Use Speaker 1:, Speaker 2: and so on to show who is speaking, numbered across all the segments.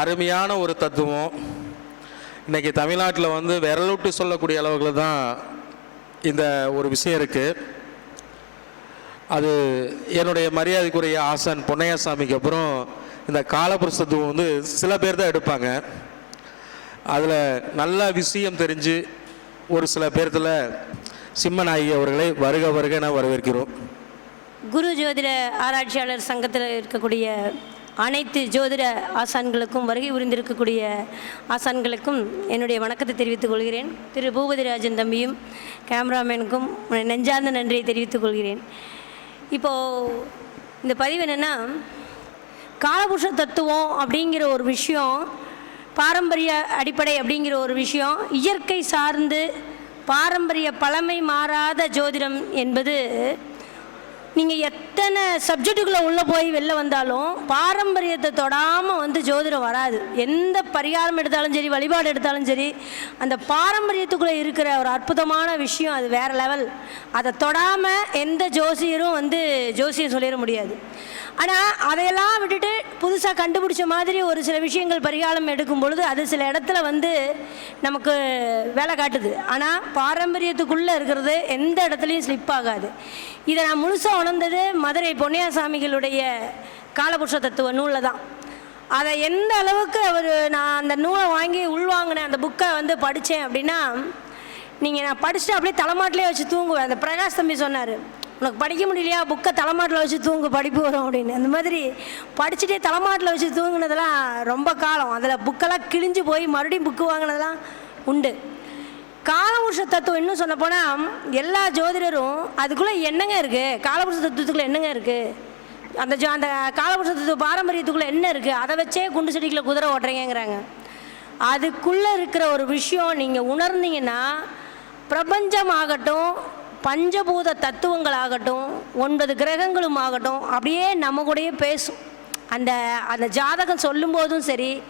Speaker 1: அருமையான ஒரு தத்துவம். இன்னைக்கு தமிழ்நாட்டில் வந்து விரலுட்டு சொல்லக்கூடிய அளவுக்கு தான் இந்த ஒரு விஷயம் இருக்குது அது என்னுடைய மரியாதைக்குரிய ஆசான் பொன்னையாசாமிக்கு அப்புறம் இந்த காலபுருஷ தத்துவம் வந்து சில பேர் தான் எடுப்பாங்க. அதில் நல்ல விஷயம் தெரிஞ்சு ஒரு சில பேர்த்தில் சிம்மநாயகி அவர்களை வருக வருக என வரவேற்கிறோம்.
Speaker 2: குரு ஜோதிட ஆராய்ச்சியாளர் சங்கத்தில் இருக்கக்கூடிய அனைத்து ஜோதிட ஆசான்களுக்கும் வருகை புரிந்திருக்கக்கூடிய ஆசான்களுக்கும் என்னுடைய வணக்கத்தை தெரிவித்துக் கொள்கிறேன். திரு. பூபதிராஜன் தம்பியும் கேமராமேனுக்கும் நெஞ்சார்ந்த நன்றியை தெரிவித்துக் கொள்கிறேன். இப்போது இந்த பதிவு என்னென்னா காலபுருஷ தத்துவம் அப்படிங்கிற ஒரு விஷயம் பாரம்பரிய அடிப்படை அப்படிங்கிற ஒரு விஷயம் இயற்கை சார்ந்து பாரம்பரிய பழமை மாறாத ஜோதிடம் என்பது நீங்கள் எத்தனை சப்ஜெக்டுக்குள்ளே உள்ளே போய் வெளில வந்தாலும் பாரம்பரியத்தை தொடாமல் வந்து ஜோதிடம் வராது. எந்த பரிகாரம் எடுத்தாலும் சரி வழிபாடு எடுத்தாலும் சரி அந்த பாரம்பரியத்துக்குள்ளே இருக்கிற ஒரு அற்புதமான விஷயம் அது வேறு லெவல் அதை தொடாமல் எந்த ஜோசியரும் வந்து ஜோசியம் சொல்லிட முடியாது. ஆனால் அதையெல்லாம் விட்டுட்டு புதுசாக கண்டுபிடிச்ச மாதிரி ஒரு சில விஷயங்கள் பரிகாரம் எடுக்கும் பொழுது அது சில இடத்துல வந்து நமக்கு வேலை காட்டுது. ஆனால் பாரம்பரியத்துக்குள்ளே இருக்கிறது எந்த இடத்துலையும் ஸ்லிப் ஆகாது. இதை நான் முழுசாக உணர்ந்தது மதுரை பொன்னியாசாமிகளுடைய காலபுருஷ தத்துவ நூலில் தான். அதை எந்த அளவுக்கு அவர் நான் அந்த நூலை வாங்கி உள்வாங்கினேன் அந்த புக்கை வந்து படித்தேன் அப்படின்னா நீங்கள் நான் படிச்சுட்டு அப்படியே தலைமாட்டிலே வச்சு தூங்குவேன். அந்த பிரகாஷ் தம்பி சொன்னார் உனக்கு படிக்க முடியலையா? புக்கை தலைமாட்டில் வச்சு தூங்கு படிப்பு வரும் அப்படின்னு. அந்த மாதிரி படிச்சுட்டே தலைமாட்டில் வச்சு தூங்கினதெல்லாம் ரொம்ப காலம். அதில் புக்கெல்லாம் கிழிஞ்சு போய் மறுபடியும் புக்கு வாங்கினதெல்லாம் உண்டு. காலபுருஷ தத்துவம் இன்னும் சொல்ல போனால் எல்லா ஜோதிடரும் அதுக்குள்ளே என்னங்க இருக்குது காலபுருஷ தத்துவத்துக்குள்ளே என்னங்க இருக்குது அந்த ஜோ அந்த காலபுருஷ தத்துவ பாரம்பரியத்துக்குள்ளே என்ன இருக்குது அதை வச்சே குண்டு செடிக்குள்ள குதிரை ஓட்டுறீங்கிறாங்க அதுக்குள்ளே இருக்கிற ஒரு விஷயம் நீங்கள் உணர்ந்தீங்கன்னா பிரபஞ்சம் ஆகட்டும் பஞ்சபூத தத்துவங்கள் ஆகட்டும் ஒன்பது கிரகங்களும் ஆகட்டும் அப்படியே நம்ம கூடயே பேசும். அந்த அந்த ஜாதகம் சொல்லும்போதும் சரி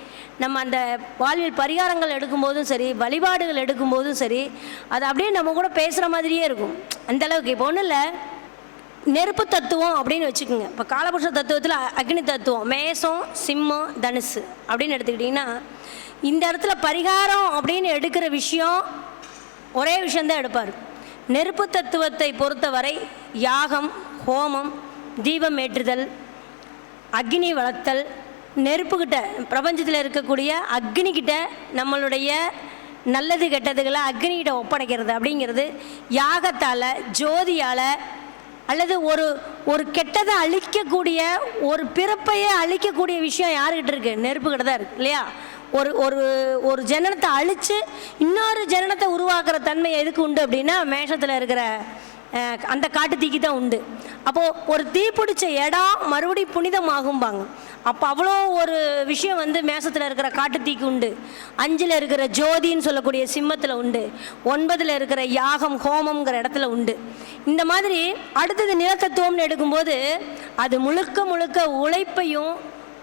Speaker 2: நம்ம அந்த வாழ்வில் பரிகாரங்கள் எடுக்கும்போதும் சரி வழிபாடுகள் எடுக்கும்போதும் சரி அது அப்படியே நம்ம கூட பேசுகிற மாதிரியே இருக்கும். அந்த அளவுக்கு இப்போ ஒன்றும் இல்லை. நெருப்பு தத்துவம் அப்படின்னு வச்சுக்கோங்க. இப்போ காலபுருஷ தத்துவத்தில் அக்னி தத்துவம் மேசம் சிம்மம் தனுசு அப்படின்னு எடுத்துக்கிட்டிங்கன்னா இந்த இடத்துல பரிகாரம் அப்படின்னு எடுக்கிற விஷயம் ஒரே விஷயந்தான் எடுப்பார். நெருப்பு தத்துவத்தை பொறுத்தவரை யாகம் ஹோமம் தீபம் ஏற்றுதல் அக்னி வளர்த்தல் நெருப்புக்கிட்ட பிரபஞ்சத்தில் இருக்கக்கூடிய அக்னிக்கிட்ட நம்மளுடைய நல்லது கெட்டதுகளை அக்னிகிட்ட ஒப்படைக்கிறது அப்படிங்கிறது யாகத்தால் ஜோதியால் அல்லது ஒரு ஒரு கெட்டதை அழிக்கக்கூடிய ஒரு பிறப்பையே அழிக்கக்கூடிய விஷயம் யாருக்கிட்ட இருக்குது நெருப்புக்கிட்ட தான் இருக்குது இல்லையா? ஒரு ஒரு ஒரு ஜனனத்தை அழித்து இன்னொரு ஜனனத்தை உருவாக்குற தன்மை எதுக்கு உண்டு அப்படின்னா மேஷத்தில் இருக்கிற அந்த காட்டு தீக்கு தான் உண்டு. அப்போது ஒரு தீ பிடிச்ச இடம் மறுபடியும் புனிதமாகும்பாங்க. அப்போ அவ்வளோ ஒரு விஷயம் வந்து மேசத்தில் இருக்கிற காட்டு தீக்கு உண்டு. அஞ்சில் இருக்கிற ஜோதின்னு சொல்லக்கூடிய சிம்மத்தில் உண்டு. ஒன்பதில் இருக்கிற யாகம் ஹோமம்ங்கிற இடத்துல உண்டு. இந்த மாதிரி அடுத்தது நிலத்தத்துவம்னு எடுக்கும்போது அது முழுக்க முழுக்க உழைப்பையும்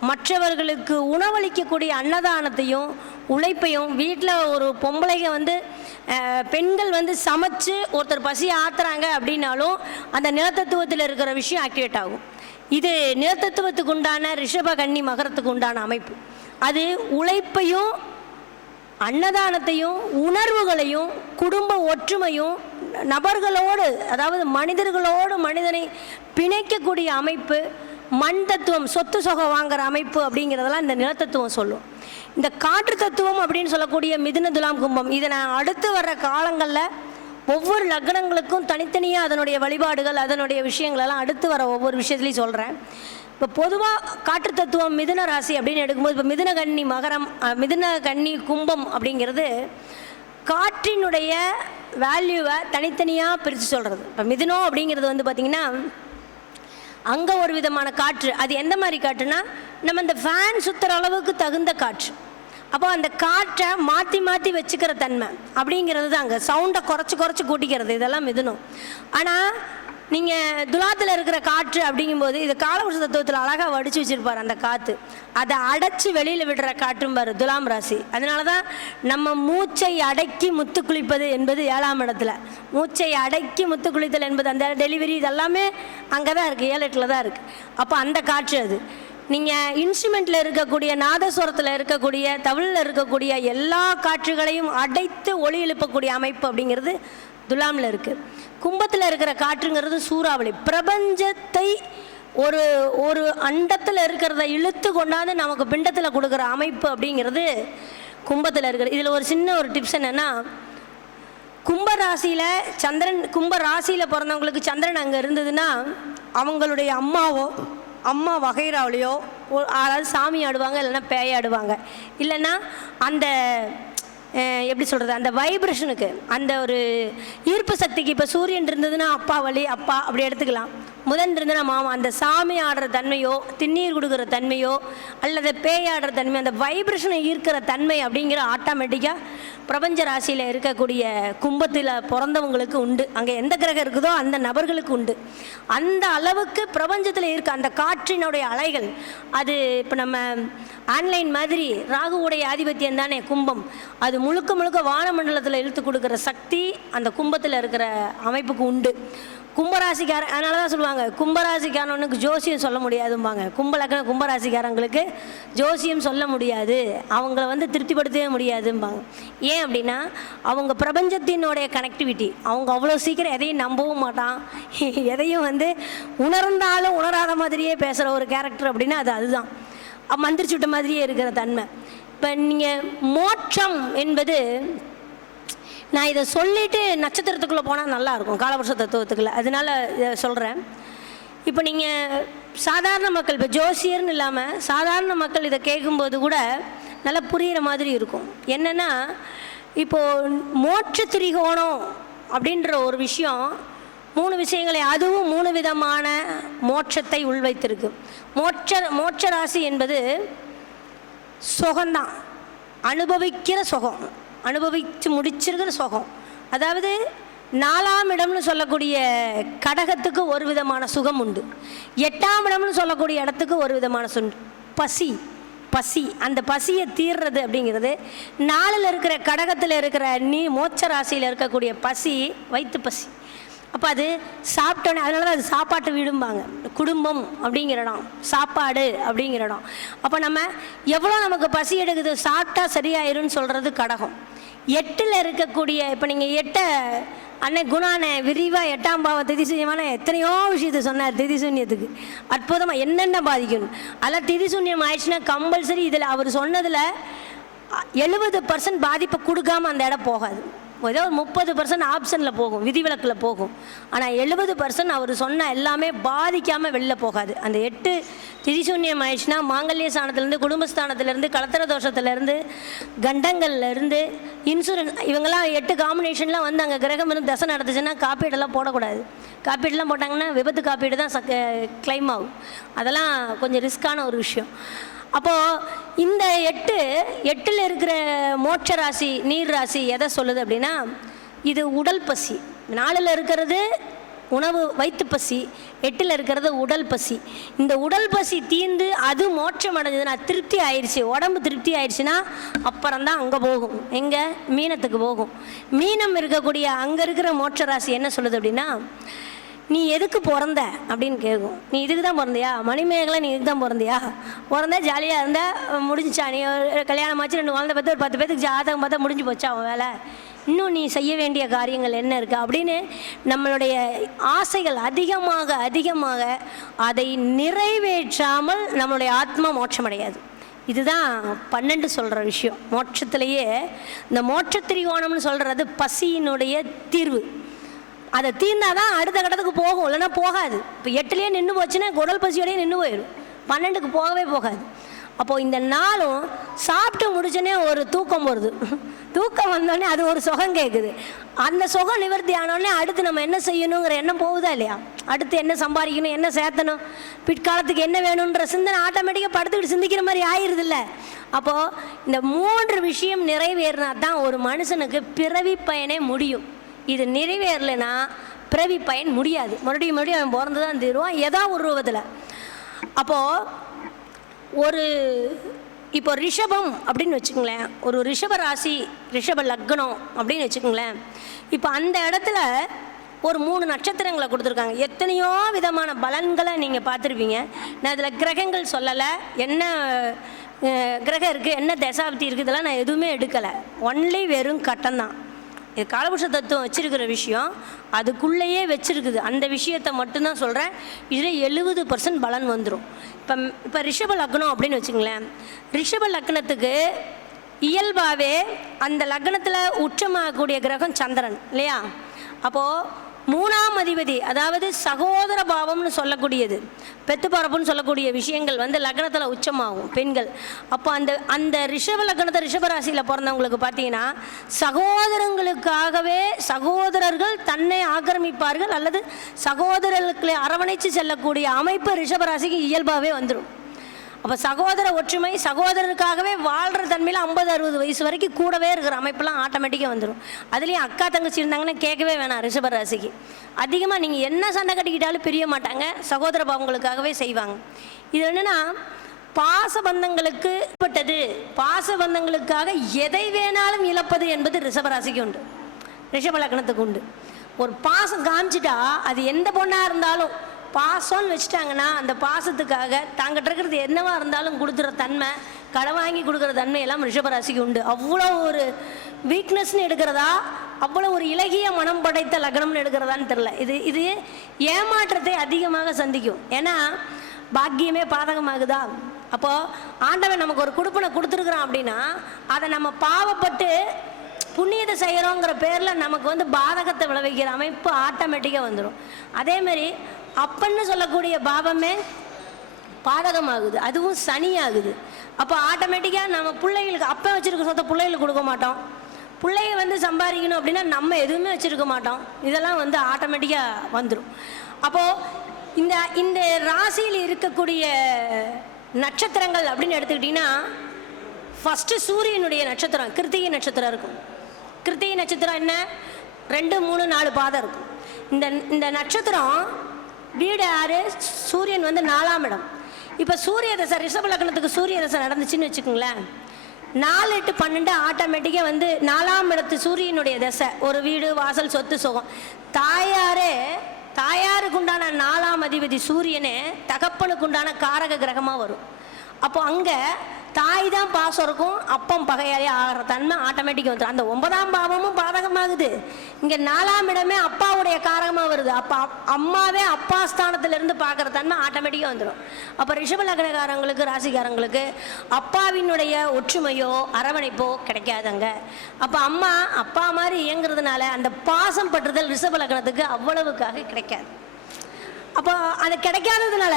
Speaker 2: மற்றவர்களுக்கு உணவளிக்கக்கூடிய அன்னதானத்தையும் உழைப்பையும் வீட்டில் ஒரு பொம்பளைங்க வந்து பெண்கள் வந்து சமைச்சு ஒருத்தர் பசி ஆத்துறாங்க அப்படின்னாலும் அந்த நிலத்தத்துவத்தில் இருக்கிற விஷயம் ஆக்டிவேட் ஆகும். இது நிலத்தத்துவத்துக்கு உண்டான ரிஷப கன்னி மகரத்துக்கு உண்டான அமைப்பு. அது உழைப்பையும் அன்னதானத்தையும் உணர்வுகளையும் குடும்ப ஒற்றுமையும் நபர்களோடு அதாவது மனிதர்களோடு மனிதனை பிணைக்கக்கூடிய அமைப்பு மண் தத்துவம் சொத்து சொகை வாங்குற அமைப்பு அப்படிங்கிறதெல்லாம் இந்த நிலத்தத்துவம் சொல்லும். இந்த காற்று தத்துவம் அப்படின்னு சொல்லக்கூடிய மிதுன துலாம் கும்பம் இதை நான் அடுத்து வர்ற காலங்களில் ஒவ்வொரு லக்னங்களுக்கும் தனித்தனியாக அதனுடைய வழிபாடுகள் அதனுடைய விஷயங்களெல்லாம் அடுத்து வர ஒவ்வொரு விஷயத்துலையும் சொல்கிறேன் இப்போ பொதுவாக காற்று தத்துவம் மிதுன ராசி அப்படின்னு எடுக்கும்போது இப்போ மிதுன கன்னி மகரம் மிதுன கன்னி கும்பம் அப்படிங்கிறது காற்றினுடைய வேல்யூவை தனித்தனியாக பிரித்து சொல்கிறது இப்போ மிதுனம் அப்படிங்கிறது வந்து பார்த்திங்கன்னா அங்கே ஒரு விதமான காற்று. அது எந்த மாதிரி காற்றுனா நம்ம இந்த ஃபேன் சுற்றுற அளவுக்கு தகுந்த காற்று. அப்போ அந்த காற்றை மாற்றி மாற்றி வச்சுக்கிற தன்மை அப்படிங்கிறது தான் அங்கே. சவுண்டை குறைச்சி குறைச்சி கூட்டிக்கிறது இதெல்லாம் மிதுனம். ஆனால் நீங்கள் துலாத்தில் இருக்கிற காற்று அப்படிங்கும்போது இது காலவருஷ தத்துவத்தில் அழகாக வடித்து வச்சுருப்பார் அந்த காற்று அதை அடைச்சி வெளியில் விடுற காற்றும் பாரு துலாம் ராசி. அதனால தான் நம்ம மூச்சை அடக்கி முத்து குளிப்பது என்பது ஏழாம் இடத்துல. மூச்சை அடக்கி முத்து குளித்தல் என்பது அந்த டெலிவரி இதெல்லாமே அங்கே தான் இருக்குது ஏழு எட்டில் தான் இருக்குது அப்போ அந்த காற்று அது. நீங்கள் இன்ஸ்ட்ருமெண்ட்டில் இருக்கக்கூடிய நாதஸ்வரத்தில் இருக்கக்கூடிய தமிழில் இருக்கக்கூடிய எல்லா காற்றுகளையும் அடைத்து ஒளி எழுப்பக்கூடிய அமைப்பு அப்படிங்கிறது துலாமில் இருக்குது கும்பத்தில் இருக்கிற காற்றுங்கிறது சூறாவளி. பிரபஞ்சத்தை ஒரு ஒரு அண்டத்தில் இருக்கிறத இழுத்து கொண்டாந்து நமக்கு பிண்டத்தில் கொடுக்குற அமைப்பு அப்படிங்கிறது கும்பத்தில் இருக்கிறது இதில் ஒரு சின்ன ஒரு டிப்ஸ் என்னென்னா கும்ப ராசியில் சந்திரன் கும்ப ராசியில் பிறந்தவங்களுக்கு சந்திரன் அங்கே இருந்ததுன்னா அவங்களுடைய அம்மாவோ அம்மா வகைராவிலையோ அதாவது சாமி ஆடுவாங்க இல்லைன்னா பேயாடுவாங்க இல்லைன்னா அந்த எப்படி சொல்கிறது அந்த வைப்ரேஷனுக்கு அந்த ஒரு ஈர்ப்பு சக்திக்கு இப்போ சூரியன் இருந்ததுன்னா அப்பா வழி அப்பா அப்படி எடுத்துக்கலாம். முதன் நம்ம அந்த சாமி ஆடுற தன்மையோ திண்ணீர் கொடுக்குற தன்மையோ அல்லது பேய் ஆடுற தன்மை அந்த வைப்ரேஷனை ஈர்க்கிற தன்மை அப்படிங்கிற ஆட்டோமேட்டிக்காக பிரபஞ்ச ராசியில் இருக்கக்கூடிய கும்பத்தில் பிறந்தவங்களுக்கு உண்டு. அங்கே எந்த கிரகம் இருக்குதோ அந்த நபர்களுக்கு உண்டு. அந்த அளவுக்கு பிரபஞ்சத்தில் இருக்க அந்த காற்றினுடைய அலைகள் அது இப்போ நம்ம ஆன்லைன் மாதிரி ராகுவுடைய ஆதிபத்தியம் தானே கும்பம். அது முழுக்க முழுக்க வானமண்டலத்தில் இழுத்து கொடுக்குற சக்தி அந்த கும்பத்தில் இருக்கிற அமைப்புக்கு உண்டு. கும்பராசிக்காரன் அதனால தான் சொல்லுவாங்க கும்பராசிக்காரனுக்கு ஜோசியம் சொல்ல முடியாதும்பாங்க. கும்பலக்கண கும்பராசிக்காரங்களுக்கு ஜோசியம் சொல்ல முடியாது. அவங்கள வந்து திருப்திப்படுத்தவே முடியாதும்பாங்க. ஏன் அப்படின்னா அவங்க பிரபஞ்சத்தினுடைய கனெக்டிவிட்டி அவங்க அவ்வளோ சீக்கிரம் எதையும் நம்பவும் மாட்டான். எதையும் வந்து உணர்ந்தாலும் உணராத மாதிரியே பேசுகிற ஒரு கேரக்டர் அப்படின்னா அது அதுதான். அ- மந்திரிச்சு விட்ட மாதிரியே இருக்கிற தன்மை. இப்போ நீங்கள் மோட்சம் என்பது நான் இதை சொல்லிட்டு நட்சத்திரத்துக்குள்ளே போனால் நல்லா இருக்கும் தத்துவத்துக்குள்ளே. அதனால் இதை சொல்கிறேன் இப்போ நீங்கள் சாதாரண மக்கள் இப்போ ஜோசியர்னு இல்லாமல் சாதாரண மக்கள் இதை கேட்கும்போது கூட நல்லா புரிகிற மாதிரி இருக்கும். என்னென்னா இப்போது மோட்ச திரிகோணம் அப்படின்ற ஒரு விஷயம் மூணு விஷயங்களை அதுவும் மூணு விதமான மோட்சத்தை உள்வைத்திருக்கு. மோட்ச மோட்ச ராசி என்பது சுகம்தான். அனுபவிக்கிற சுகம். அனுபவித்து முடிச்சிருக்கிற சுகம். அதாவது நாலாம் இடம்னு சொல்லக்கூடிய கடகத்துக்கு ஒரு விதமான சுகம் உண்டு. எட்டாம் இடம்னு சொல்லக்கூடிய இடத்துக்கு ஒரு விதமான சுண்டு பசி பசி. அந்த பசியை தீர்றது அப்படிங்கிறது நாளில் இருக்கிற கடகத்தில் இருக்கிற நீ மோட்ச ராசியில் இருக்கக்கூடிய பசி வயிற்று பசி அப்போ அது சாப்பிட்டோன்னே அதனால தான் அது சாப்பாட்டு வீடும்பாங்க. குடும்பம் அப்படிங்கிற இடம் சாப்பாடு அப்படிங்கிற இடம் அப்போ நம்ம எவ்வளோ நமக்கு பசி எடுக்குது சாப்பிட்டா சரியாயிரும்னு சொல்கிறது கடகம். எட்டில் இருக்கக்கூடிய இப்போ நீங்கள் எட்டை அன்னை குணானே விரிவாக எட்டாம் பாவ திதிசூன்யமான எத்தனையோ விஷயத்தை சொன்னார் திதிசூன்யத்துக்கு. அற்புதமாக என்னென்ன பாதிக்கணும்? அதில் திதிசூன்யம் ஆயிடுச்சுன்னா கம்பல்சரி இதில் அவர் சொன்னதில் எழுபது பர்சன்ட் பாதிப்பை கொடுக்காம அந்த இடம் போகாது. ஏதோ ஒரு முப்பது பர்சன்ட் ஆப்ஷனில் போகும் விதிவிலக்கில் போகும். ஆனால் எழுபது பர்சன்ட் அவர் சொன்ன எல்லாமே பாதிக்காமல் வெளில போகாது. அந்த எட்டு திரிசூன்யம் ஆயிடுச்சுன்னா மாங்கல்ய ஸ்தானத்துலேருந்து குடும்பஸ்தானத்துலேருந்து கலத்திர தோஷத்துலேருந்து கண்டங்கள்லேருந்து இன்சூரன்ஸ் இவங்கெல்லாம் எட்டு காம்பினேஷன்லாம் வந்து அங்கே கிரகம் இருந்து தசை நடந்துச்சுன்னா காப்பீடெல்லாம் போடக்கூடாது. காப்பீடெல்லாம் போட்டாங்கன்னா விபத்து காப்பீடு தான் ச கிளைம் ஆகும். அதெல்லாம் கொஞ்சம் ரிஸ்க்கான ஒரு விஷயம். அப்போது இந்த எட்டு எட்டில் இருக்கிற மோட்ச ராசி நீர் ராசி எதை சொல்லுது அப்படின்னா இது உடல் பசி. நாளில் இருக்கிறது உணவு வயிற்று பசி எட்டில் இருக்கிறது உடல் பசி. இந்த உடல் பசி தீர்ந்து அது மோட்சம் அடைஞ்சதுன்னா திருப்தி ஆயிடுச்சு உடம்பு திருப்தி ஆயிடுச்சுன்னா அப்புறம் தான் அங்கே போகும். எங்கே? மீனத்துக்கு போகும். மீனம் இருக்கக்கூடிய அங்கே இருக்கிற மோட்ச ராசி என்ன சொல்லுது அப்படின்னா நீ எதுக்கு பிறந்த? அப்படின்னு கேட்கும் நீ இதுக்கு தான் பிறந்தியா? மணிமேகலை நீ இதுக்கு தான் பிறந்தியா? பிறந்தா ஜாலியாக இருந்தா முடிஞ்சிச்சா? நீ ஒரு கல்யாணம் ஆச்சு ரெண்டு குழந்தை பார்த்து ஒரு பத்து பேத்துக்கு ஜாதகம் பார்த்தா முடிஞ்சு போச்சா அவன் வேலை? இன்னும் நீ செய்ய வேண்டிய காரியங்கள் என்ன இருக்கு? அப்படின்னு நம்மளுடைய ஆசைகள் அதிகமாக அதிகமாக அதை நிறைவேற்றாமல் நம்மளுடைய ஆத்மா மோட்சமடையாது. இதுதான் பன்னெண்டு சொல்கிற விஷயம். மோட்சத்திலேயே இந்த மோட்ச திரிகோணம்னு சொல்கிறது பசியினுடைய தீர்வு. அதை தீர்ந்தாதான் அடுத்த கட்டத்துக்கு போகும். இல்லைன்னா போகாது. இப்போ எட்டுலேயே நின்று போச்சுன்னா குடல் பசியோடய நின்று போயிடும். பன்னெண்டுக்கு போகவே போகாது. அப்போது இந்த நாளும் சாப்பிட்டு முடிச்சோடனே ஒரு தூக்கம் வருது. தூக்கம் வந்தோடனே அது ஒரு சுகம் கேட்குது அந்த சுகம் நிவர்த்தி ஆனோடனே அடுத்து நம்ம என்ன செய்யணுங்கிற எண்ணம் போகுதா இல்லையா? அடுத்து என்ன சம்பாதிக்கணும் என்ன சேர்த்தணும் பிற்காலத்துக்கு என்ன வேணுன்ற சிந்தனை ஆட்டோமேட்டிக்காக படுத்துக்கிட்டு சிந்திக்கிற மாதிரி ஆயிடுதுல்ல அப்போது இந்த மூன்று விஷயம் நிறைவேறினா தான் ஒரு மனுஷனுக்கு பிறவி பயனே முடியும். இது நிறைவேறலைன்னா பிறவி பயன் முடியாது. மறுபடியும் மறுபடியும் அவன் பிறந்து தான் தீருவான். ஏதோ ஒரு ரூபத்தில். அப்போது ஒரு இப்போ ரிஷபம் அப்படின்னு வச்சுக்கோங்களேன். ஒரு ரிஷப ராசி ரிஷப லக்னம் அப்படின்னு வச்சுக்கோங்களேன். இப்போ அந்த இடத்துல ஒரு மூணு நட்சத்திரங்களை கொடுத்துருக்காங்க. எத்தனையோ விதமான பலன்களை நீங்கள் பார்த்துருப்பீங்க. நான் இதில் கிரகங்கள் சொல்லலை. என்ன கிரகம் இருக்குது என்ன தசாப்தி இருக்குது இதெல்லாம் நான் எதுவுமே எடுக்கலை. ஒன்லி வெறும் கட்டம்தான். இது காலபுருஷ தத்துவம் வச்சுருக்கிற விஷயம் அதுக்குள்ளேயே வச்சுருக்குது. அந்த விஷயத்தை மட்டும்தான் சொல்கிறேன் இதில் எழுபது பர்சன்ட் பலன் வந்துடும் இப்போ இப்போ ரிஷப லக்னம் அப்படின்னு வச்சுங்களேன் ரிஷப லக்னத்துக்கு இயல்பாகவே அந்த லக்னத்தில் உச்சமாகக்கூடிய கிரகம் சந்திரன் இல்லையா? அப்போது மூணாம் அதிபதி அதாவது சகோதர பாவம்னு சொல்லக்கூடியது. பெத்து பரப்புன்னு சொல்லக்கூடிய விஷயங்கள் வந்து லக்னத்தில் உச்சமாகும் பெண்கள். அப்போ அந்த அந்த ரிஷப லக்னத்தை ரிஷபராசியில் பிறந்தவங்களுக்கு பார்த்தீங்கன்னா சகோதரங்களுக்காகவே சகோதரர்கள் தன்னை ஆக்கிரமிப்பார்கள் அல்லது சகோதரர்களை அரவணைச்சு செல்லக்கூடிய அமைப்பு ரிஷபராசிக்கு இயல்பாகவே வந்துடும் அப்போ சகோதர ஒற்றுமை சகோதரருக்காகவே வாழ்கிற தன்மையில் ஐம்பது அறுபது வயசு வரைக்கும் கூடவே இருக்கிற அமைப்பெல்லாம் ஆட்டோமேட்டிக்காக வந்துடும் அதுலேயும் அக்கா தங்கச்சி இருந்தாங்கன்னா கேட்கவே வேணாம் ரிஷப ராசிக்கு. அதிகமாக நீங்கள் என்ன சண்டை கட்டிக்கிட்டாலும் பிரிய மாட்டாங்க. சகோதர பாவங்களுக்காகவே செய்வாங்க. இது என்னென்னா பாசபந்தங்களுக்கு பட்டது பாசபந்தங்களுக்காக எதை வேணாலும் இழப்பது என்பது ரிஷபராசிக்கு உண்டு. ரிஷப லக்னத்துக்கு உண்டு. ஒரு பாசம் காமிச்சிட்டா அது எந்த பொண்ணாக இருந்தாலும் பாசம்னு வச்சுட்டாங்கன்னா அந்த பாசத்துக்காக தாங்கிட்ட இருக்கிறது என்னவா இருந்தாலும் கொடுக்குற தன்மை கடன் வாங்கி கொடுக்குற தன்மை எல்லாம் ரிஷபராசிக்கு உண்டு. அவ்வளோ ஒரு வீக்னஸ்னு எடுக்கிறதா? அவ்வளோ ஒரு இலகிய மனம் படைத்த லக்னம்னு எடுக்கிறதான்னு தெரில இது இது ஏமாற்றத்தை அதிகமாக சந்திக்கும். ஏன்னா பாக்கியமே பாதகமாகுதா? அப்போது ஆண்டவன் நமக்கு ஒரு கொடுப்பனை கொடுத்துருக்குறான் அப்படின்னா அதை நம்ம பாவப்பட்டு புண்ணியத்தை செய்கிறோங்கிற பேரில் நமக்கு வந்து பாதகத்தை விளைவிக்கிற அமைப்பு ஆட்டோமேட்டிக்காக வந்துடும் அதேமாரி அப்பன்னு சொல்லக்கூடிய பாவமே பாதகமாகுது. அதுவும் சனியாகுது. அப்போ ஆட்டோமேட்டிக்காக நம்ம பிள்ளைகளுக்கு அப்போ வச்சுருக்க சொத்தை பிள்ளைகளுக்கு கொடுக்க மாட்டோம். பிள்ளைய வந்து சம்பாதிக்கணும் அப்படின்னா நம்ம எதுவுமே வச்சுருக்க மாட்டோம். இதெல்லாம் வந்து ஆட்டோமேட்டிக்காக வந்துடும் அப்போது இந்த இந்த ராசியில் இருக்கக்கூடிய நட்சத்திரங்கள் அப்படின்னு எடுத்துக்கிட்டிங்கன்னா ஃபஸ்ட்டு சூரியனுடைய நட்சத்திரம் கிருத்திகை நட்சத்திரம் இருக்கும். கிருத்திகை நட்சத்திரம் என்ன? ரெண்டு மூணு நாலு பாதம் இருக்கும். இந்த இந்த நட்சத்திரம் வீடு ஆறு சூரியன் வந்து நாலாம் இடம். இப்போ சூரிய தசை ரிஷப லக்னத்துக்கு சூரிய தசை நடந்துச்சுன்னு வச்சுக்கோங்களேன். நாலு எட்டு பன்னெண்டு ஆட்டோமேட்டிக்காக வந்து நாலாம் இடத்து சூரியனுடைய தசை. ஒரு வீடு வாசல் சொத்து சுகம். தாயாரே தாயாருக்கு உண்டான நாலாம் அதிபதி சூரியனே தகப்பனுக்கு உண்டான காரக கிரகமாக வரும். அப்போ அங்கே தாய் தான் பாசம் இருக்கும் அப்பம் பகையாளி ஆகிற தன்மை ஆட்டோமேட்டிக்காக வந்துடும் அந்த ஒன்பதாம் பாவமும் பாதகமாகுது. இங்கே நாலாம் இடமே அப்பாவுடைய காரகமாக வருது. அப்போ அப்- அம்மாவே அப்பா ஸ்தானத்திலிருந்து பார்க்குற தன்மை ஆட்டோமேட்டிக்காக வந்துடும் அப்போ ரிஷப லக்னக்காரங்களுக்கு ராசிக்காரங்களுக்கு அப்பாவினுடைய ஒற்றுமையோ அரவணைப்போ கிடைக்காதங்க. அப்போ அம்மா அப்பா மாதிரி இயங்குறதுனால அந்த பாசம் பற்றுதல் ரிஷப லக்னத்துக்கு அவ்வளவுக்காக கிடைக்காது. அப்போ அது கிடைக்காததுனால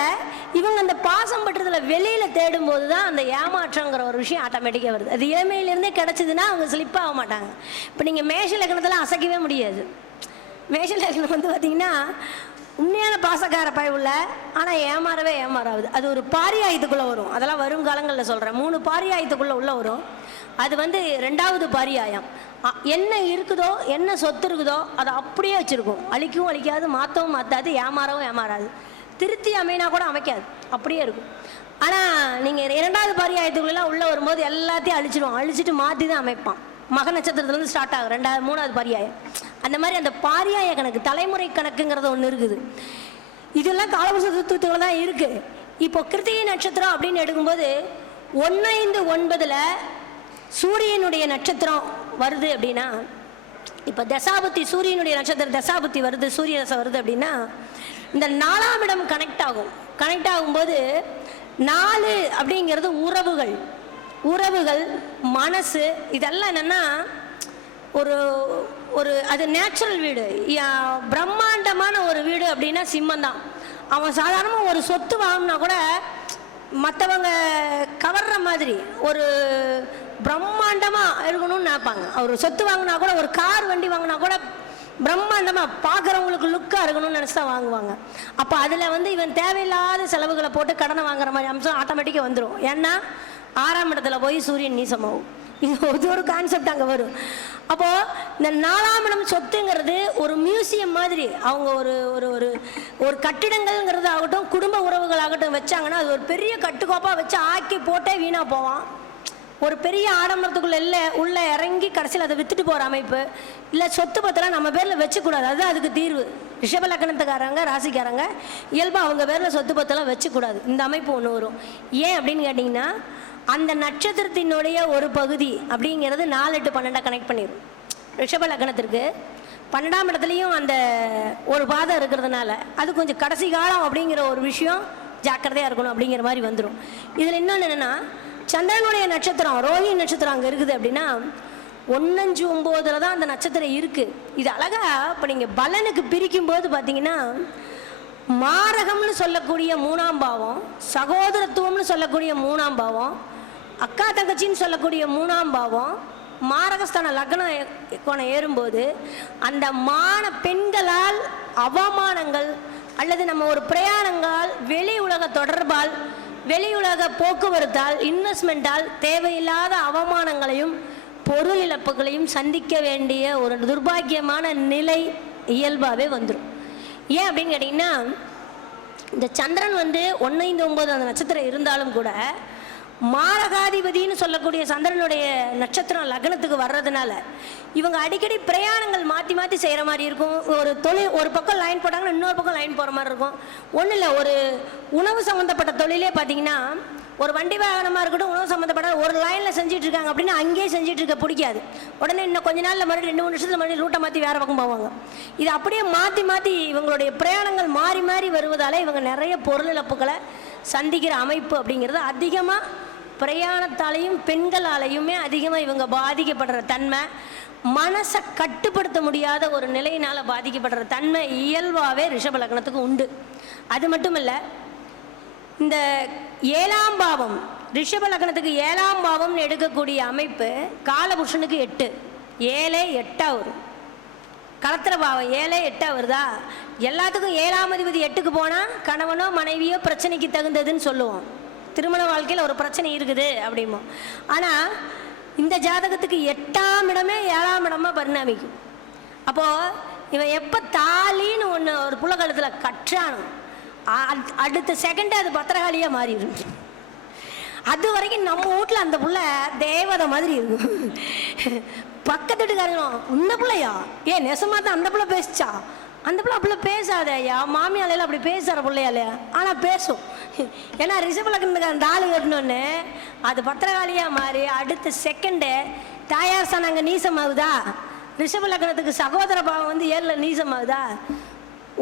Speaker 2: இவங்க அந்த பாசம் பட்டுறதுல வெளியில் தேடும் போது தான் அந்த ஏமாற்றங்கிற ஒரு விஷயம் ஆட்டோமேட்டிக்காக வருது. அது இளமையிலிருந்தே கிடச்சிதுன்னா அவங்க ஸ்லிப் ஆக மாட்டாங்க. இப்போ நீங்கள் மேஷ லக்னத்தில் அசைக்கவே முடியாது. மேஷ லக்னம் வந்து பார்த்தீங்கன்னா உண்மையான பாசக்கார பயவுள்ள ஆனால் ஏமாறவே ஏமாறாது. அது ஒரு பாரியாயத்துக்குள்ளே வரும். அதெல்லாம் வருங்காலங்களில் சொல்கிறேன் மூணு பாரியாயத்துக்குள்ளே உள்ளே வரும். அது வந்து ரெண்டாவது பரியாயம். என்ன இருக்குதோ என்ன சொத்து இருக்குதோ அதை அப்படியே வச்சுருக்கும். அழிக்கவும் அழிக்காது மாற்றவும் மாற்றாது ஏமாறவும் ஏமாறாது. திருத்தி அமைனா கூட அமைக்காது. அப்படியே இருக்கும். ஆனால் நீங்கள் இரண்டாவது பரியாயத்துக்குள்ளெல்லாம் உள்ளே வரும்போது எல்லாத்தையும் அழிச்சிடுவோம் அழிச்சிட்டு மாற்றி தான் அமைப்பான். மக நட்சத்திரத்துலேருந்து ஸ்டார்ட் ஆகும். ரெண்டாவது மூணாவது பரியாயம். அந்த மாதிரி அந்த பாரியாய கணக்கு தலைமுறை கணக்குங்கிறது ஒன்று இருக்குது. இதெல்லாம் காலபுருஷ தத்துவத்தில் தான் இருக்குது இப்போ கிருத்திகை நட்சத்திரம் அப்படின்னு எடுக்கும்போது ஒன்னைந்து ஒன்பதில் சூரியனுடைய நட்சத்திரம் வருது அப்படின்னா இப்போ தசாபுத்தி சூரியனுடைய நட்சத்திரம் தசாபுத்தி வருது சூரிய தசை வருது அப்படின்னா இந்த நாலாம் இடம் கனெக்ட் ஆகும். கனெக்ட் ஆகும்போது நாலு அப்படிங்கிறது உறவுகள். உறவுகள் மனசு இதெல்லாம் என்னென்னா ஒரு ஒரு அது நேச்சுரல் வீடு. பிரம்மாண்டமான ஒரு வீடு அப்படின்னா சிம்மம் தான். அவன் சாதாரணமாக ஒரு சொத்து வாங்கினா கூட மற்றவங்க கவர்ற மாதிரி ஒரு பிரம்மாண்டமாக இருக்கணும்னு நினைப்பாங்க. ஒரு சொத்து வாங்கினா கூட ஒரு கார் வண்டி வாங்கினா கூட பிரம்மாண்டமாக பார்க்குறவங்களுக்கு லுக்காக இருக்கணும்னு நினச்சி தான் வாங்குவாங்க. அப்போ அதில் வந்து இவன் தேவையில்லாத செலவுகளை போட்டு கடனை வாங்குற மாதிரி அம்சம் ஆட்டோமேட்டிக்காக வந்துடும் ஏன்னா ஆறாம் இடத்துல போய் சூரியன் நீசமாகும். இது இது ஒரு கான்செப்ட் அங்கே வரும். அப்போது இந்த நாலாம் இடம் சொத்துங்கிறது ஒரு மியூசியம் மாதிரி அவங்க ஒரு ஒரு ஒரு ஒரு கட்டிடங்கள்ங்கிறது ஆகட்டும் குடும்ப உறவுகள் ஆகட்டும் வச்சாங்கன்னா அது ஒரு பெரிய கட்டுக்கோப்பாக வச்சு ஆக்கி போட்டே வீணாக போவான். ஒரு பெரிய ஆடம்பரத்துக்குள்ள இல்லை உள்ள இறங்கி கடைசியில் அதை வித்துட்டு போகிற அமைப்பு. இல்லை சொத்து பத்திரம் நம்ம பேரில் வச்சுக்கூடாது. அதுதான் அதுக்கு தீர்வு. ரிஷப லக்கணத்துக்காரங்க ராசிக்காரங்க இயல்பாக அவங்க பேரில் சொத்து பத்திரம் வச்சுக்கூடாது. இந்த அமைப்பு ஒன்று வரும். ஏன் அப்படின்னு கேட்டிங்கன்னா அந்த நட்சத்திரத்தினுடைய ஒரு பகுதி அப்படிங்கிறது நாலு எட்டு பன்னெண்டாக கனெக்ட் பண்ணிடும் ரிஷப லக்னத்திற்கு பன்னெண்டாம் இடத்துலையும் அந்த ஒரு பாதம் இருக்கிறதுனால அது கொஞ்சம் கடைசி காலம் அப்படிங்கிற ஒரு விஷயம் ஜாக்கிரதையாக இருக்கணும் அப்படிங்கிற மாதிரி வந்துடும் இதில் இன்னொன்று என்னென்னா சந்திரனுடைய நட்சத்திரம் ரோஹி நட்சத்திரம் அங்கே இருக்குது அப்படின்னா ஒன்னஞ்சு ஒம்போதில் தான் அந்த நட்சத்திரம் இருக்குது இது அழகாக இப்போ நீங்கள் பலனுக்கு பிரிக்கும் போது பார்த்தீங்கன்னா மாரகம்னு சொல்லக்கூடிய மூணாம் பாவம் சகோதரத்துவம்னு சொல்லக்கூடிய மூணாம் பாவம் அக்கா தங்கச்சின்னு சொல்லக்கூடிய மூணாம் பாவம் மாரகஸ்தான லக்னம் கோணம் ஏறும்போது அந்த மான பெண்களால் அவமானங்கள் அல்லது நம்ம ஒரு பிரயாணங்களால் வெளி உலக தொடர்பால் வெளியுலக போக்குவரத்தால் இன்வெஸ்ட்மெண்ட்டால் தேவையில்லாத அவமானங்களையும் பொருள் இழப்புகளையும் சந்திக்க வேண்டிய ஒரு துர்பாக்கியமான நிலை இயல்பாகவே வந்துடும் ஏன் அப்படின்னு கேட்டிங்கன்னா இந்த சந்திரன் வந்து ஒன்னைந்து ஒம்பது அந்த நட்சத்திரம் இருந்தாலும் கூட மாரகாதிபதினு சொல்லக்கூடிய சந்திரனுடைய நட்சத்திரம் லக்னத்துக்கு வர்றதுனால இவங்க அடிக்கடி பிரயாணங்கள் மாற்றி மாற்றி செய்கிற மாதிரி இருக்கும். ஒரு தொழில் ஒரு பக்கம் லைன் போட்டாங்கன்னா இன்னொரு பக்கம் லைன் போகிற மாதிரி இருக்கும். ஒன்றும் இல்லை ஒரு உணவு சம்மந்தப்பட்ட தொழிலே பார்த்தீங்கன்னா ஒரு வண்டி வாகனமாக இருக்கட்டும் உணவு சம்மந்தப்பட்ட ஒரு லைனில் செஞ்சுட்டு இருக்காங்க அப்படின்னா அங்கேயே செஞ்சுட்டு இருக்க பிடிக்காது. உடனே இன்னும் கொஞ்ச நாளில் மறுபடியும் ரெண்டு மூணு வருஷத்துல மறுபடியும் ரூட்டை மாற்றி வேறு பக்கம் போவாங்க. இது அப்படியே மாற்றி மாற்றி இவங்களுடைய பிரயாணங்கள் மாறி மாறி வருவதால் இவங்க நிறைய பொருள் இழப்புகளை சந்திக்கிற அமைப்பு அப்படிங்கிறது அதிகமாக பிரயாணத்தாலையும் பெண்களாலையுமே அதிகமாக இவங்க பாதிக்கப்படுற தன்மை மனசை கட்டுப்படுத்த முடியாத ஒரு நிலையினால் பாதிக்கப்படுற தன்மை இயல்பாகவே ரிஷப லக்னத்துக்கு உண்டு. அது மட்டும் இல்லை இந்த ஏழாம் பாவம் ரிஷப லக்னத்துக்கு ஏழாம் பாவம்னு எடுக்கக்கூடிய அமைப்பு காலபுருஷனுக்கு எட்டு ஏழே எட்டாக வரும் கலத்திர பாவம் ஏழே எட்டாக வருதா? எல்லாத்துக்கும் ஏழாம் அதிபதி எட்டுக்கு போனால் கணவனோ மனைவியோ பிரச்சனைக்கு தகுந்ததுன்னு சொல்லுவோம். திருமண வாழ்க்கையில் ஒரு பிரச்சனை இருக்குது அப்படிமோ ஆனால் இந்த ஜாதகத்துக்கு எட்டாம் இடமே ஏழாம் இடமா பரிணாமிக்கும். அப்போது இவன் எப்போ தாலின்னு ஒன்று ஒரு புலகலத்தில் கற்றானோ அடுத்த செகண்டே அது பத்திரகாளியாக மாறிடும் அது வரைக்கும் நம்ம வீட்டில் அந்த புள்ள தேவதை மாதிரி இருக்கும். பக்கத்து வீட்டுக்காரங்களும் இந்த பிள்ளையா? ஏ நெசமாக தான் அந்த பிள்ளை பேசிச்சா? அந்த பிள்ளை அப்படி பேசாத ஐயா. மாமியாலையில அப்படி பேசுகிற பிள்ளையாலையா ஆனால் பேசும். ஏன்னா ரிஷப அந்த ஆள் கட்டணுன்னு அது பத்திரகாளியாக மாறி அடுத்த செகண்டு தாயார் சாணங்க நீசமாகுதா? ரிஷப லக்னத்துக்கு சகோதர பாவம் வந்து ஏழில் நீசமாகுதா?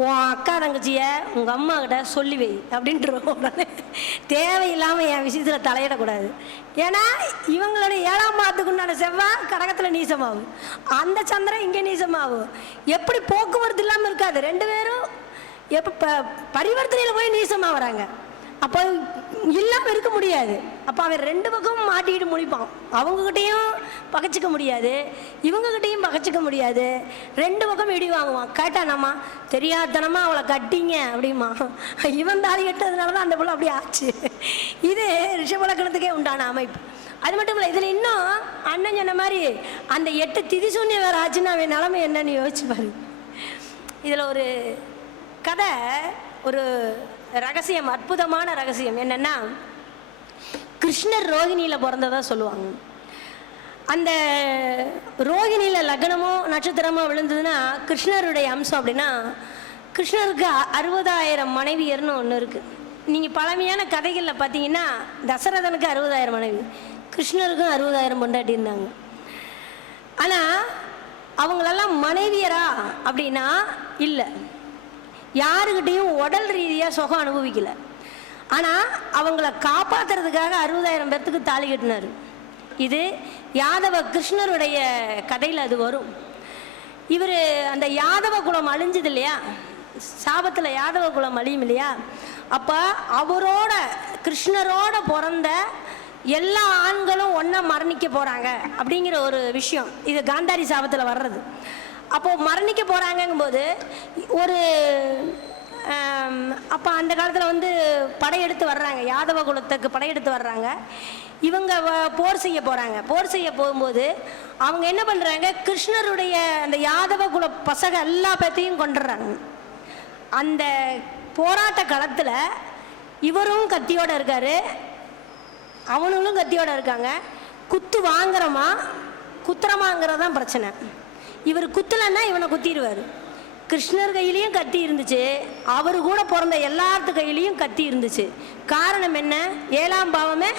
Speaker 2: உன் அக்கா தங்கச்சியை உங்கள் அம்மா கிட்ட சொல்லி வை அப்படின்ட்டு தேவையில்லாமல் என் விஷயத்தில் தலையிடக்கூடாது. ஏன்னா இவங்களோட ஏழாம் மாதத்துக்குண்டான செவ்வா செவ்வாய் கடகத்தில் நீசமாகும் அந்த சந்திரன் இங்கே நீசமாகும் எப்படி போக்குவரத்து இல்லாமல் இருக்காது. ரெண்டு பேரும் எப்போ ப பரிவர்த்தனையில் போய் நீசமாக வராங்க அப்போ இல்லாமல் இருக்க முடியாது. அப்போ அவன் ரெண்டு பக்கமும் மாட்டிக்கிட்டு முடிப்பான் அவங்கக்கிட்டேயும் பகைச்சிக்க முடியாது. இவங்கக்கிட்டேயும் பகைச்சிக்க முடியாது. ரெண்டு பக்கம் இடி வாங்குவான். கேட்டானாம்மா தெரியாதனமா அவளை கட்டிங்க? அப்படிமா இவன் தாலி கட்டதுனால தான் அந்த பிள்ளை அப்படி ஆச்சு. இது ரிஷபலக்கணத்துக்கே உண்டான அமைப்பு. அது மட்டும் இல்லை இதில் இன்னும் அண்ணன் சொன்ன மாதிரி அந்த எட்டு திதிசூன்ய வேறு ஆச்சுன்னா அவன் நிலமை என்னன்னு யோசிச்சு பாரு. இதில் ஒரு கதை ஒரு ரகசியம் அற்புதமான ரகசியம் என்னென்னா கிருஷ்ணர் ரோகிணியில் பிறந்ததா சொல்லுவாங்க. அந்த ரோகிணியில் லக்னமோ நட்சத்திரமோ விழுந்ததுன்னா கிருஷ்ணருடைய அம்சம் அப்படின்னா கிருஷ்ணருக்கு அறுபதாயிரம் மனைவியர்னு ஒன்று இருக்குது நீங்கள் பழமையான கதைகளில் பார்த்தீங்கன்னா தசரதனுக்கு அறுபதாயிரம் மனைவி கிருஷ்ணருக்கும் அறுபதாயிரம் பொண்டாட்டி இருந்தாங்க. ஆனால் அவங்களெல்லாம் மனைவியரா அப்படின்னா இல்லை. யாருக்கிட்டேயும் உடல் ரீதியாக சுகம் அனுபவிக்கல. ஆனால் அவங்கள காப்பாத்துறதுக்காக அறுபதாயிரம் பேர்த்துக்கு தாலி கட்டினார். இது யாதவ கிருஷ்ணருடைய கதையில் அது வரும். இவர் அந்த யாதவ குலம் அழிஞ்சது இல்லையா? சாபத்தில் யாதவ குலம் அழியும் இல்லையா? அப்போ அவரோட கிருஷ்ணரோட பிறந்த எல்லா ஆண்களும் ஒன்றா மரணிக்க போகிறாங்க அப்படிங்கிற ஒரு விஷயம். இது காந்தாரி சாபத்தில் வர்றது. அப்போது மரணிக்க போகிறாங்கங்கும்போது ஒரு அப்போ அந்த காலத்தில் வந்து படையெடுத்து வர்றாங்க. யாதவ குலத்துக்கு படையெடுத்து வர்றாங்க. இவங்க வ- போர் செய்ய போகிறாங்க போர் செய்ய போகும்போது அவங்க என்ன பண்ணுறாங்க கிருஷ்ணருடைய அந்த யாதவ குல பசங்க எல்லா பேர்த்தையும் கொண்டுடுறாங்க அந்த போராட்ட களத்தில் இவரும் கத்தியோட இருக்காரு. அவனுங்களும் கத்தியோட இருக்காங்க. குத்து வாங்குறோமா குத்துறமாங்கிறது தான் பிரச்சனை. இவர் குத்தலைன்னா இவனை குத்திடுவார். கிருஷ்ணர் கையிலையும் கத்தி இருந்துச்சு. அவர் கூட பிறந்த எல்லாத்து கையிலையும் கத்தி இருந்துச்சு. காரணம் என்ன? ஏழாம் பாவமே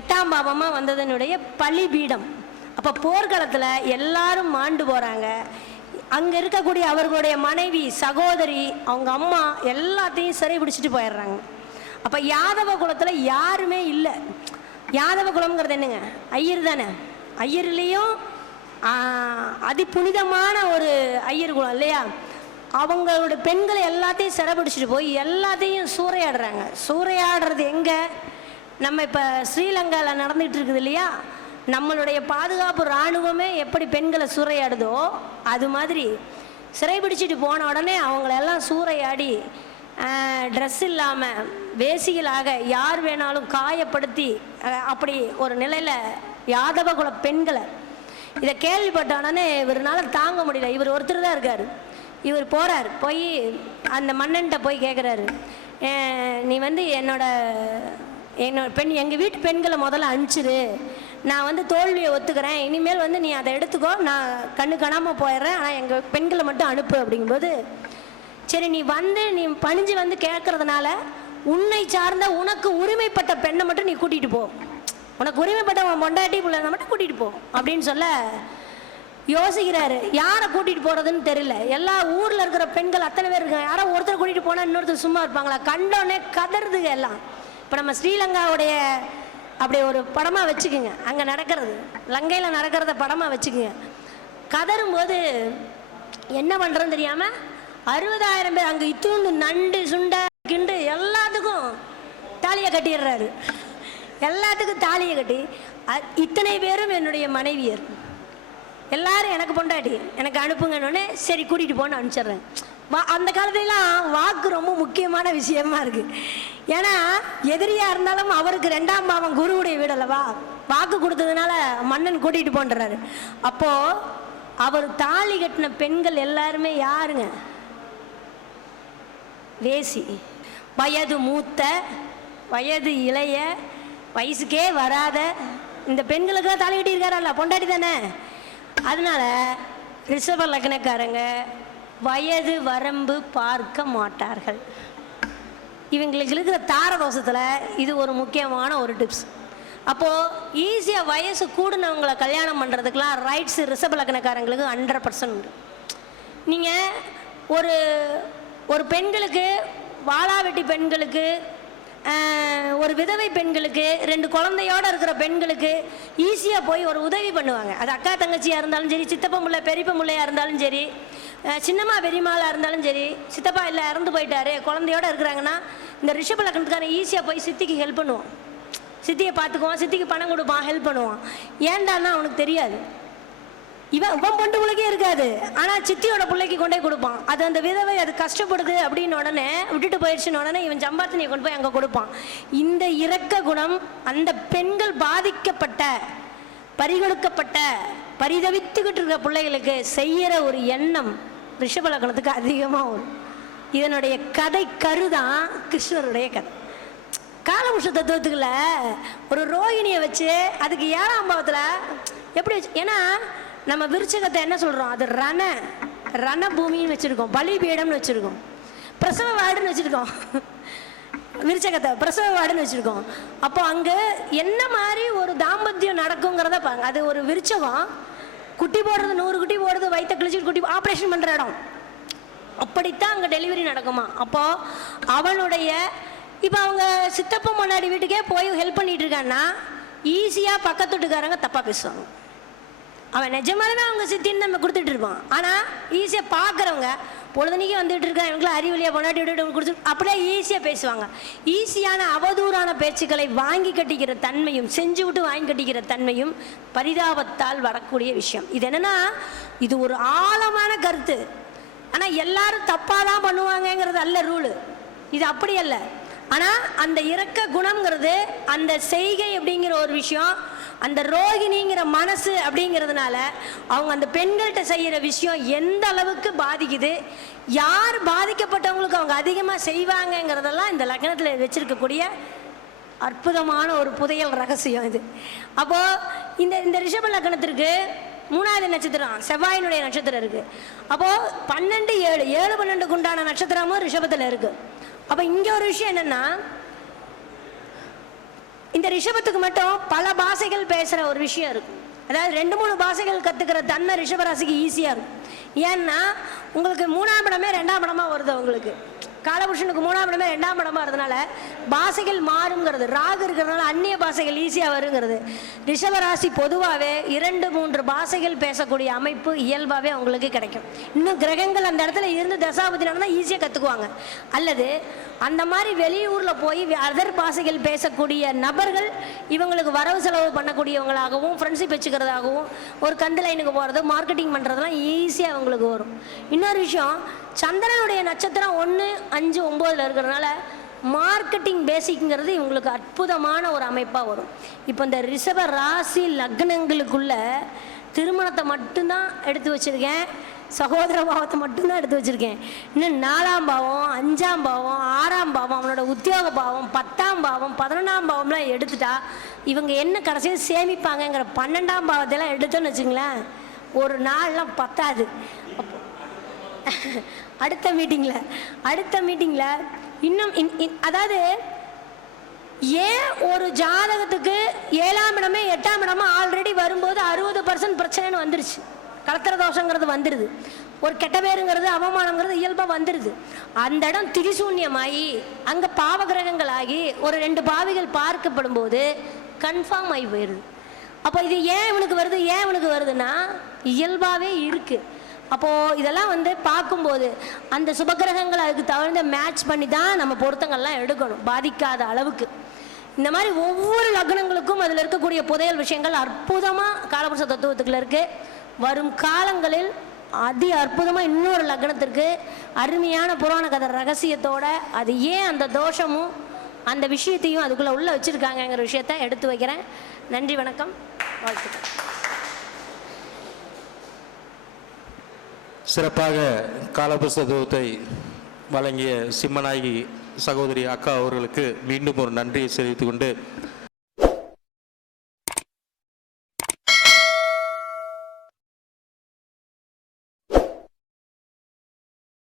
Speaker 2: எட்டாம் பாவமாக வந்ததனுடைய பலிபீடம் அப்போ போர்க்களத்தில் எல்லாரும் மாண்டு போகிறாங்க அங்கே இருக்கக்கூடிய அவர்களுடைய மனைவி சகோதரி அவங்க அம்மா எல்லாத்தையும் சிறை பிடிச்சிட்டு போயிடுறாங்க. அப்போ யாதவ குலத்தில் யாருமே இல்லை. யாதவ குலம்ங்கிறது என்னங்க? ஐயர் தானே. ஐயர்லேயும் அதி புனிதமான ஒரு ஐயர் குலம் இல்லையா? அவங்களோட பெண்களை எல்லாத்தையும் சிறப்பிடிச்சிட்டு போய் எல்லாத்தையும் சூறையாடுறாங்க. சூறையாடுறது எங்கே? நம்ம இப்போ ஸ்ரீலங்காவில் நடந்துகிட்டு இருக்குது இல்லையா? நம்மளுடைய பாதுகாப்பு இராணுவமே எப்படி பெண்களை சூறையாடுதோ அது மாதிரி சிறைபிடிச்சிட்டு போன உடனே அவங்களெல்லாம் சூறையாடி ட்ரெஸ் இல்லாமல் வேசிகளாக யார் வேணாலும் காயப்படுத்தி அப்படி ஒரு நிலையில் யாதவ குல பெண்களை இதை கேள்விப்பட்ட உடனே இவருனால தாங்க முடியல. இவர் ஒருத்தர் தான் இருக்கார். இவர் போகிறார் போய் அந்த மன்னன்கிட்ட போய் கேட்குறாரு நீ வந்து என்னோட என்னோட பெண் எங்கள் வீட்டு பெண்களை முதல்ல அனுப்பிச்சிரு. நான் வந்து தோல்வியை ஒத்துக்கிறேன். இனிமேல் வந்து நீ அதை எடுத்துக்கோ. நான் கண்ணு காணாமல் போயிடுறேன். ஆனால் எங்கள் பெண்களை மட்டும் அனுப்பு அப்படிங்கும்போது சரி நீ வந்து நீ பணிஞ்சு வந்து கேட்கறதுனால உன்னை சார்ந்த உனக்கு உரிமைப்பட்ட பெண்ணை மட்டும் நீ கூட்டிகிட்டு போ. உனக்கு உரிமைப்பட்டவன் உன் பிள்ளை மட்டும் கூட்டிகிட்டு போ அப்படின்னு சொல்ல யோசிக்கிறாரு. யாரை கூட்டிகிட்டு போகிறதுன்னு தெரியல. எல்லா ஊரில் இருக்கிற பெண்கள் அத்தனை பேர் இருக்காங்க. யாரோ ஒருத்தர் கூட்டிகிட்டு போனால் இன்னொருத்தர் சும்மா இருப்பாங்களா? கண்டோன்னே கதறுதுங்க எல்லாம். இப்போ நம்ம ஸ்ரீலங்காவுடைய அப்படி ஒரு படமாக வச்சுக்குங்க. அங்கே நடக்கிறது. லங்கையில் நடக்கிறத படமாக வச்சுக்குங்க. கதறும்போது என்ன பண்ணுறோன்னு தெரியாமல் அறுபதாயிரம் பேர் அங்கே இத்தூண்டு நண்டு சுண்டை கிண்டு எல்லாத்துக்கும் தாலியை கட்டிடுறாரு. எல்லாத்துக்கும் தாலியை கட்டி அ- இத்தனை பேரும் என்னுடைய மனைவியர். எல்லாரும் எனக்கு பொண்டாட்டி எனக்கு அனுப்புங்கன்னொடனே சரி கூட்டிகிட்டு போன்னு அனுப்பிச்சிடுறேன். வா அந்த காலத்துலலாம் வாக்கு ரொம்ப முக்கியமான விஷயமா இருக்குது ஏன்னா எதிரியாக இருந்தாலும் அவருக்கு ரெண்டாம் பாவம் குருவுடைய வீடு அல்லவா? வாக்கு கொடுத்ததுனால மன்னன் கூட்டிகிட்டு போன்றாரு. அப்போது அவர் தாலி கட்டின பெண்கள் எல்லாருமே யாருங்க? வேசி. வயது மூத்த வயது இளைய வயசுக்கே வராத இந்த பெண்களுக்கெல்லாம் தாலி கட்டியிருக்காரல்ல பொண்டாட்டி தானே? அதனால ரிஷப லக்னக்காரங்க வயது வரம்பு பார்க்க மாட்டார்கள். இவங்களுக்கு இருக்கிற தாரதோஷத்தில் இது ஒரு முக்கியமான ஒரு டிப்ஸ் அப்போது ஈஸியாக வயசு கூடுனவங்களை கல்யாணம் பண்ணுறதுக்கெலாம் ரைட்ஸ் ரிஷப லக்னக்காரங்களுக்கு ஹண்ட்ரட் பர்சன்ட் உண்டு. நீங்கள் ஒரு ஒரு பெண்களுக்கு வாளாவெட்டி பெண்களுக்கு ஒரு விதவை பெண்களுக்கு ரெண்டு குழந்தையோட இருக்கிற பெண்களுக்கு ஈஸியாக போய் ஒரு உதவி பண்ணுவாங்க. அது அக்கா தங்கச்சியாக இருந்தாலும் சரி சித்தப்பா முல்லை பெரியப்ப முல்லையாக இருந்தாலும் சரி சின்னம்மா பெரியம்மாளாக இருந்தாலும் சரி சித்தப்பா இல்லை இறந்து போயிட்டாரு குழந்தையோட இருக்கிறாங்கன்னா இந்த ரிஷப லக்னத்துக்காரன் ஈஸியாக போய் சித்திக்கு ஹெல்ப் பண்ணுவான். சித்தியை பார்த்துக்குவான் சித்திக்கு பணம் கொடுப்பான் ஹெல்ப் பண்ணுவான். ஏன்டான்னா அவனுக்கு தெரியாது. இவன் இவன் பொண்டு பிள்ளைக்கே இருக்காது. ஆனால் சித்தியோட பிள்ளைக்கு கொண்டே கொடுப்பான். அது அந்த விதவை அது கஷ்டப்படுது அப்படின்னு உடனே விட்டுட்டு போயிடுச்சுன்னு உடனே இவன் சம்பாத்தினியை கொண்டு போய் அங்கே கொடுப்பான். இந்த இரக்க குணம் அந்த பெண்கள் பாதிக்கப்பட்ட பறிகொடுக்கப்பட்ட பரிதவித்துக்கிட்டு இருக்கிற பிள்ளைகளுக்கு செய்கிற ஒரு எண்ணம் ரிஷபலக்கணத்துக்கு அதிகமாக வரும். இதனுடைய கதை கருதான் கிருஷ்ணருடைய கதை. காலபுஷ தத்துவத்துக்குள்ள ஒரு ரோகிணியை வச்சு அதுக்கு ஏழாம் பாவத்தில் எப்படி வச்சு ஏன்னா நம்ம விருச்சகத்தை என்ன சொல்கிறோம் அது ரண ரண பூமின்னு வச்சுருக்கோம். பலிபீடம்னு வச்சுருக்கோம். பிரசவ வார்டுன்னு வச்சுருக்கோம். விருச்சகத்தை பிரசவ வார்டுன்னு வச்சுருக்கோம். அப்போ அங்கே என்ன மாதிரி ஒரு தாம்பத்தியம் நடக்குங்கிறத பாருங்க. அது ஒரு விருச்சகம். குட்டி போடுறது நூறு குட்டி போடுறது வயிற்ற கிழிச்சிட்டு குட்டி ஆப்ரேஷன் பண்ணுற இடம். அப்படித்தான் அங்கே டெலிவரி நடக்குமா? அப்போது அவனுடைய இப்போ அவங்க சித்தப்பா முன்னாடி வீட்டுக்கே போய் ஹெல்ப் பண்ணிகிட்டு இருக்கான்னா ஈஸியாக பக்கத்து வீட்டுக்காரங்க தப்பாக பேசுவாங்க. அவன் நிஜமாலுமே அவங்க சித்தின்னு நம்ம கொடுத்துட்டு இருப்பான் ஆனால் ஈஸியாக பார்க்குறவங்க பொழுதுனிக்கு வந்துட்டு இருக்கான் இவங்களும் அறிவழியாக பொண்டாட்டி விட்டு கொடுத்து அப்படியே ஈஸியாக பேசுவாங்க. ஈஸியான அவதூறான பேச்சுக்களை வாங்கி கட்டிக்கிற தன்மையும் செஞ்சு விட்டு வாங்கி கட்டிக்கிற தன்மையும் பரிதாபத்தால் வரக்கூடிய விஷயம். இது என்னன்னா இது ஒரு ஆழமான கருத்து. ஆனால் எல்லாரும் தப்பாக தான் பண்ணுவாங்கங்கிறது அல்ல ரூலு. இது அப்படி அல்ல. ஆனால் அந்த இறக்க குணங்கிறது அந்த செய்கை அப்படிங்கிற ஒரு விஷயம் அந்த ரோகிணிங்கிற மனசு அப்படிங்கிறதுனால அவங்க அந்த பெண்கள்கிட்ட செய்கிற விஷயம் எந்த அளவுக்கு பாதிக்குது யார் பாதிக்கப்பட்டவங்களுக்கு அவங்க அதிகமாக செய்வாங்கங்கிறதெல்லாம் இந்த லக்னத்தில் வச்சுருக்கக்கூடிய அற்புதமான ஒரு புதையல் ரகசியம் இது. அப்போது இந்த இந்த ரிஷப லக்னத்திற்கு மூணாவது நட்சத்திரம் செவ்வாயினுடைய நட்சத்திரம் இருக்குது அப்போது பன்னெண்டு ஏழு ஏழு பன்னெண்டுக்கு உண்டான நட்சத்திரமும் ரிஷபத்தில் இருக்குது அப்போ இங்கே ஒரு விஷயம் என்னன்னா இந்த ரிஷபத்துக்கு மட்டும் பல பாஷைகள் பேசுகிற ஒரு விஷயம் இருக்கும். அதாவது ரெண்டு மூணு பாஷைகள் கற்றுக்கிற தன்மை ரிஷபராசிக்கு ஈஸியாக இருக்கும். ஏன்னா உங்களுக்கு மூணாம் இடமே ரெண்டாம் இடமா வருது உங்களுக்கு காலபுருஷனுக்கு மூணாம் இடமே ரெண்டாம் இடமா வரதுனால பாசைகள் மாறுங்கிறது ராகு இருக்கிறதுனால அந்நிய பாசைகள் ஈஸியாக வருங்கிறது. ரிஷபராசி பொதுவாகவே இரண்டு மூன்று பாசைகள் பேசக்கூடிய அமைப்பு இயல்பாகவே அவங்களுக்கு கிடைக்கும். இன்னும் கிரகங்கள் அந்த இடத்துல இருந்து தசாபதி நடந்தால் ஈஸியாக கற்றுக்குவாங்க அல்லது அந்த மாதிரி வெளியூரில் போய் அதர் பாசைகள் பேசக்கூடிய நபர்கள் இவங்களுக்கு வரவு செலவு பண்ணக்கூடியவங்களாகவும் ஃப்ரெண்ட்ஷிப் வச்சுக்கிறதாகவும் ஒரு கந்து லைனுக்கு போகிறது மார்க்கெட்டிங் பண்ணுறதுலாம் ஈஸியாக அவங்களுக்கு வரும். இன்னும் இன்னொரு விஷயம் சந்திரனுடைய நட்சத்திரம் ஒன்று அஞ்சு ஒம்போதில் இருக்கிறதுனால மார்க்கெட்டிங் பேசிக்ங்கிறது இவங்களுக்கு அற்புதமான ஒரு அமைப்பாக வரும். இப்போ இந்த ரிஷப ராசி லக்னங்களுக்குள்ள திருமணத்தை மட்டும்தான் எடுத்து வச்சுருக்கேன். சகோதர பாவத்தை மட்டும்தான் எடுத்து வச்சுருக்கேன். இன்னும் நாலாம் பாவம் அஞ்சாம் பாவம் ஆறாம் பாவம் அவனோட உத்தியோக பாவம் பத்தாம் பாவம் பதினொன்றாம் பாவம்லாம் எடுத்துட்டா இவங்க என்ன கடைசியாக சேமிப்பாங்கங்கிற பன்னெண்டாம் பாவத்தையெல்லாம் எடுத்தோன்னு வச்சுங்களேன் ஒரு நாள்லாம் பத்தாது. அப்போ அடுத்த மீட்டிங்கில் அடுத்த மீட்டிங்கில் இன்னும் இன்- இன்- அதாவது ஏன் ஒரு ஜாதகத்துக்கு ஏழாம் இடமே எட்டாம் இடமா ஆல்ரெடி வரும்போது அறுபது பர்சன்ட் பிரச்சனைன்னு வந்துருச்சு. கலத்திர தோஷங்கிறது வந்துடுது ஒரு கெட்ட பேருங்கிறது அவமானங்கிறது இயல்பாக வந்துடுது அந்த இடம் திரிசூன்யமாகி அங்கே பாவகிரகங்கள் ஆகி ஒரு ரெண்டு பாவிகள் பார்க்கப்படும் போது கன்ஃபார்ம் ஆகி போயிடுது அப்போ இது ஏன் இவனுக்கு வருது ஏன் இவனுக்கு வருதுன்னா இயல்பாகவே இருக்குது அப்போது இதெல்லாம் வந்து பார்க்கும்போது அந்த சுபகிரகங்கள் அதுக்கு தகுந்த மேட்ச் பண்ணி தான் நம்ம பொருத்தங்கள்லாம் எடுக்கணும். பாதிக்காத அளவுக்கு. இந்த மாதிரி ஒவ்வொரு லக்னங்களுக்கும் அதில் இருக்கக்கூடிய புதையல் விஷயங்கள் அற்புதமாக காலபுருஷ தத்துவத்துக்குள்ள இருக்குது வரும் காலங்களில் அதி அற்புதமாக இன்னொரு லக்னத்திற்கு அருமையான புராண கதை ரகசியத்தோட அது ஏன் அந்த தோஷமும் அந்த விஷயத்தையும் அதுக்குள்ளே உள்ளே வச்சுருக்காங்கங்கிற விஷயத்த எடுத்து வைக்கிறேன். நன்றி வணக்கம். வாழ்த்துக்கள்.
Speaker 1: சிறப்பாக காலபுஸ்தகத்தை வழங்கிய சிம்மநாயகி சகோதரி அக்கா அவர்களுக்கு மீண்டும் ஒரு நன்றியை தெரிவித்துக் கொண்டு